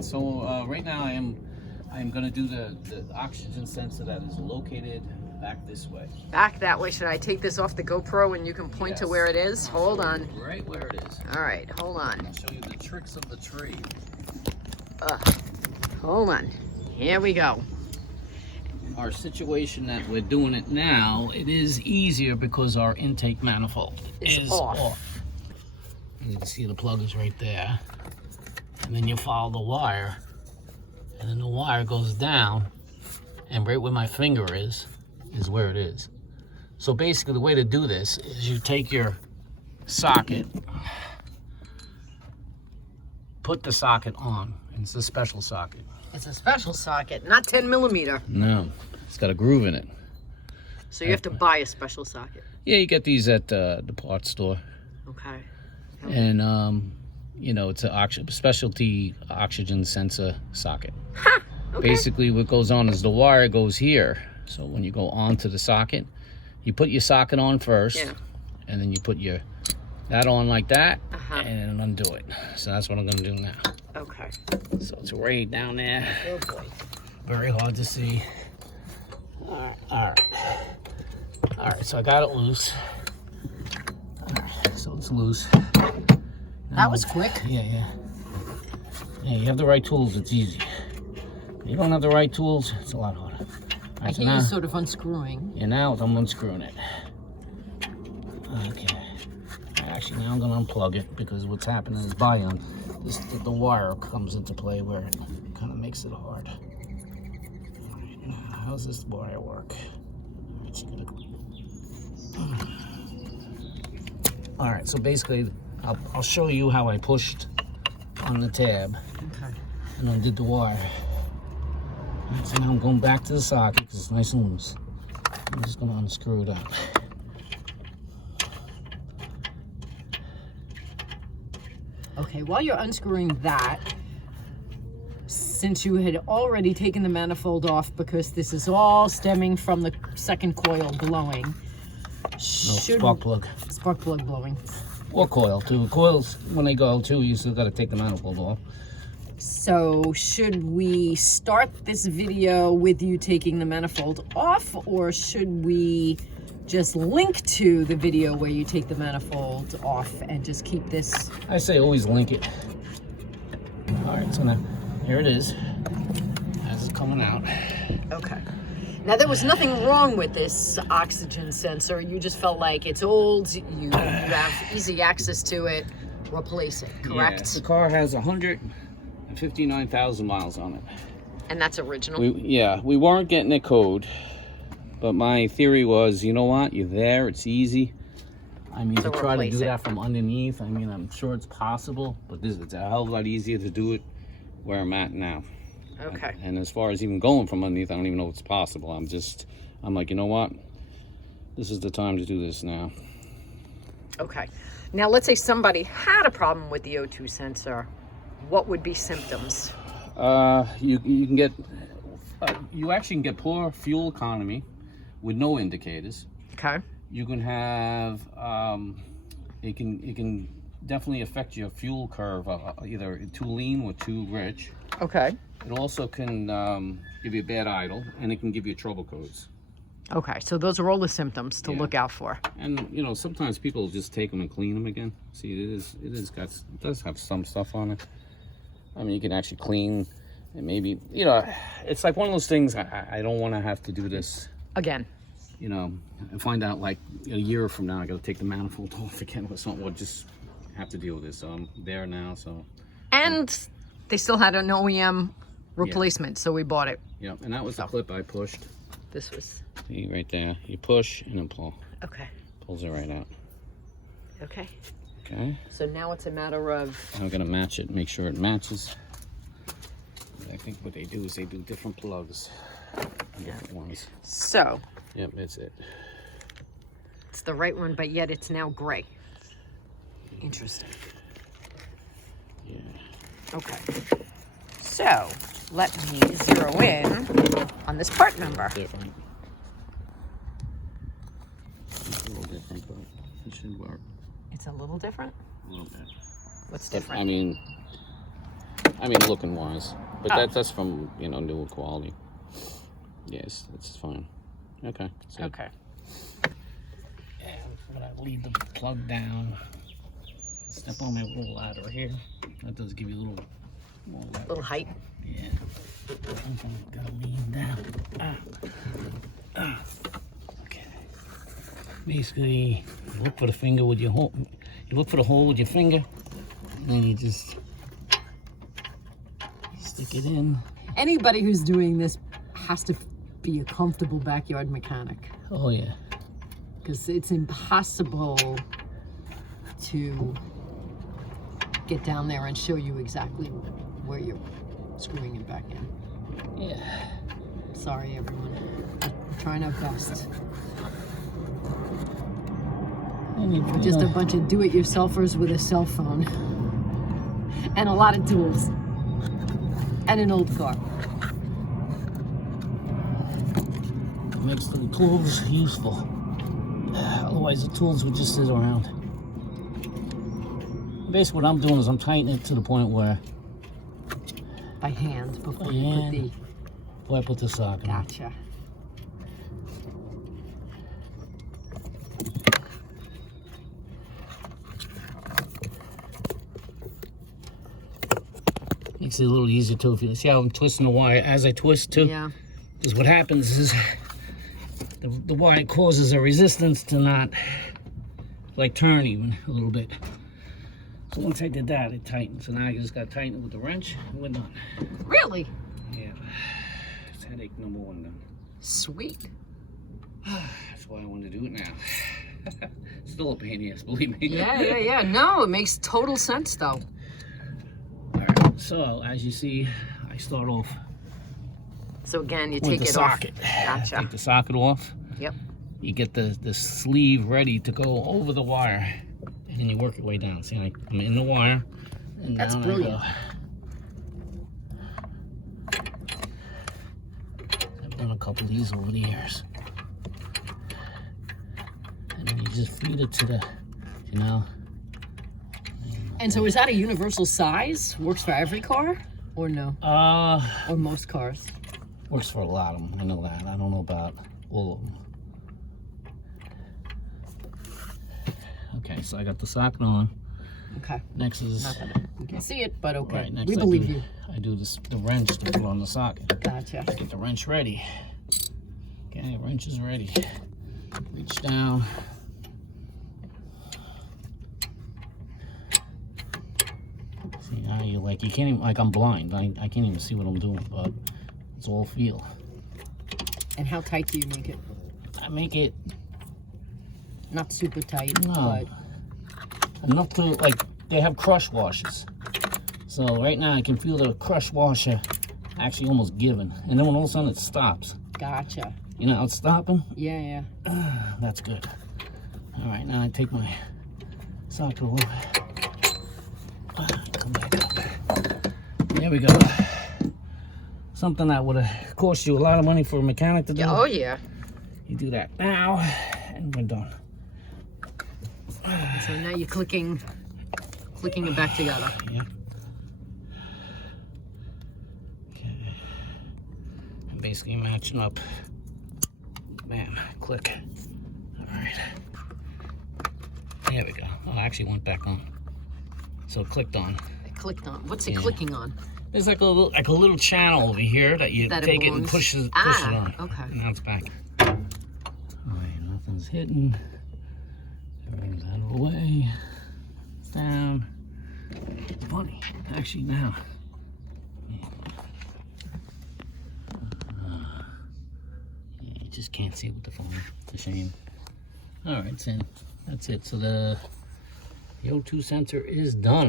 right, so right now I am going to do the oxygen sensor that is located back this way. Back that way. Should I take this off the GoPro and you can point to where it is? Hold on. Right where it is. All right, hold on. I'll show you the tricks of the trade. Hold on. Here we go. Our situation that we're doing it now, it is easier because our intake manifold is off. You can see the plug is right there. And then you follow the wire. And then the wire goes down. And right where my finger is where it is. So basically the way to do this is you take your socket, put the socket on. It's a special socket. It's a special socket, not 10 millimeter. No, it's got a groove in it. So you have to buy a special socket. Yeah, you get these at the parts store. Okay. And you know, it's a specialty oxygen sensor socket. Ha! Okay. Basically what goes on is the wire goes here. So when you go onto the socket, you put your socket on first, and then you put that on like that, and undo it. So that's what I'm gonna do now. Okay. So it's right down there. Oh boy. Very hard to see. All right, so I got it loose. All right, so it's loose. That was quick. Yeah, you have the right tools, it's easy. If you don't have the right tools, it's a lot harder. All right, I hear you sort of unscrewing. Yeah, now I'm unscrewing it. Okay. Actually, now I'm going to unplug it because what's happening is the wire comes into play where it kind of makes it hard. All right, now how does this wire work? All right, so basically, I'll show you how I pushed on the tab and undid the wire. Right, so now I'm going back to the socket because it's nice and loose. I'm just going to unscrew it up. Okay, while you're unscrewing that, since you had already taken the manifold off because this is all stemming from the second coil blowing. Spark plug. Spark plug blowing. Or coil too. Coils, when they go too, you still got to take the manifold off. So should we start this video with you taking the manifold off, or should we just link to the video where you take the manifold off and just keep this? I say always link it. All right, so now here it is as it's coming out. Okay. Now there was nothing wrong with this oxygen sensor. You just felt like it's old, you have easy access to it, replace it, correct? Yeah, the car has 159,000 miles on it. And that's original? We weren't getting a code, but my theory was, you know what, you're there, it's easy. I mean, to try to do that from underneath, I mean, I'm sure it's possible, but it's a hell of a lot easier to do it where I'm at now. Okay. And as far as even going from underneath, I don't even know if it's possible. I'm like, you know what? This is the time to do this now. Okay. Now, let's say somebody had a problem with the O2 sensor. What would be symptoms? You can get, you actually can get poor fuel economy with no indicators. Okay. You can have, it can definitely affect your fuel curve, either too lean or too rich. Okay. It also can give you a bad idle, and it can give you trouble codes. Okay, so those are all the symptoms to look out for. And you know, sometimes people just take them and clean them again. See, it does have some stuff on it. I mean, you can actually clean, and maybe, you know, it's like one of those things. I don't want to have to do this again. You know, and find out like a year from now I got to take the manifold off again or something. Or just have to deal with this. So I'm there now. So. And they still had an OEM replacement, so we bought it. Yeah, and that was the clip I pushed. This was. See, right there. You push and then pull. Okay. Pulls it right out. Okay. Okay. So now it's a matter of. I'm gonna match it, make sure it matches. I think what they do is they do different plugs, different ones. So. Yep, that's it. It's the right one, but yet it's now gray. Interesting. Yeah. Okay. So let me zero in on this part number. Different. It's a little different, but it should work. It's a little different? A little bit. What's different? I mean, I mean, looking wise. But that's from, you know, newer quality. Yes, it's fine. Okay. So. Okay. And when I leave the plug down, step on my little ladder here. That does give you a little more leverage. Little height. Yeah. I'm gonna lean down. Okay. Basically, you look for the finger with your hole. You look for the hole with your finger, and then you just stick it in. Anybody who's doing this has to be a comfortable backyard mechanic, Oh yeah. because it's impossible to get down there and show you exactly where you're screwing it back in. Yeah. Sorry, everyone. We're trying our best. We're just a bunch of do-it-yourselfers with a cell phone and a lot of tools and an old car. Makes the tools useful. Otherwise, the tools would just sit around. Basically, what I'm doing is I'm tightening it to the point where By hand before By you hand. Before I put the socket in. Gotcha. Makes it a little easier too. If you see how I'm twisting the wire as I twist too. Yeah. Because what happens is the wire causes a resistance to not like turn even a little bit. So once I did that, it tightened. So now I just got to tighten it with the wrench and we're done. Really? Yeah. It's headache number one done. Sweet. That's why I wanted to do it now. Still a pain in the ass, believe me. Yeah. No, it makes total sense though. Alright, so as you see, I start off So again, you with take the it socket. off. Gotcha. Take the socket off. Yep. You get the sleeve ready to go over the wire, and then you work your way down. See, like I'm in the wire, and That's down brilliant. I go. I've done a couple of these over the years, and then you just feed it to the, you know. And so is that a universal size? Works for every car? Or no? Or most cars? Works for a lot of them. I know that. I don't know about all of them. Okay, so I got the socket on. Okay. Next is Not that we can see it, but okay. right. Next We I believe do, you. I do the wrench to put on the socket. Gotcha. Get the wrench ready. Okay, wrench is ready. Reach down. See how you like? You can't even, like I'm blind. I can't even see what I'm doing, but it's all feel. And how tight do you make it? I make it Not super tight, no enough to like they have crush washers. So right now I can feel the crush washer actually almost giving, and then when all of a sudden it stops. but gotcha. You know how it's stopping? Yeah. That's good. All right, now I take my socket away. Come back up. There we go. Something that would have cost you a lot of money for a mechanic to do. Oh yeah. You do that now, and we're done. So now you're clicking it back together. Yeah. Okay. I'm basically matching up. Bam, click. All right. There we go. Oh, I actually went back on. So it clicked on. It clicked on. What's it Yeah. clicking on? There's like a little channel over here that you That it take it and belongs- push it Ah, on. okay. And now it's back. All right, nothing's hitting. Everything's out of the way. Down. It's funny, actually now. Yeah, you just can't see it with the phone. It's a shame. All right, so that's it. So the O2 sensor is done.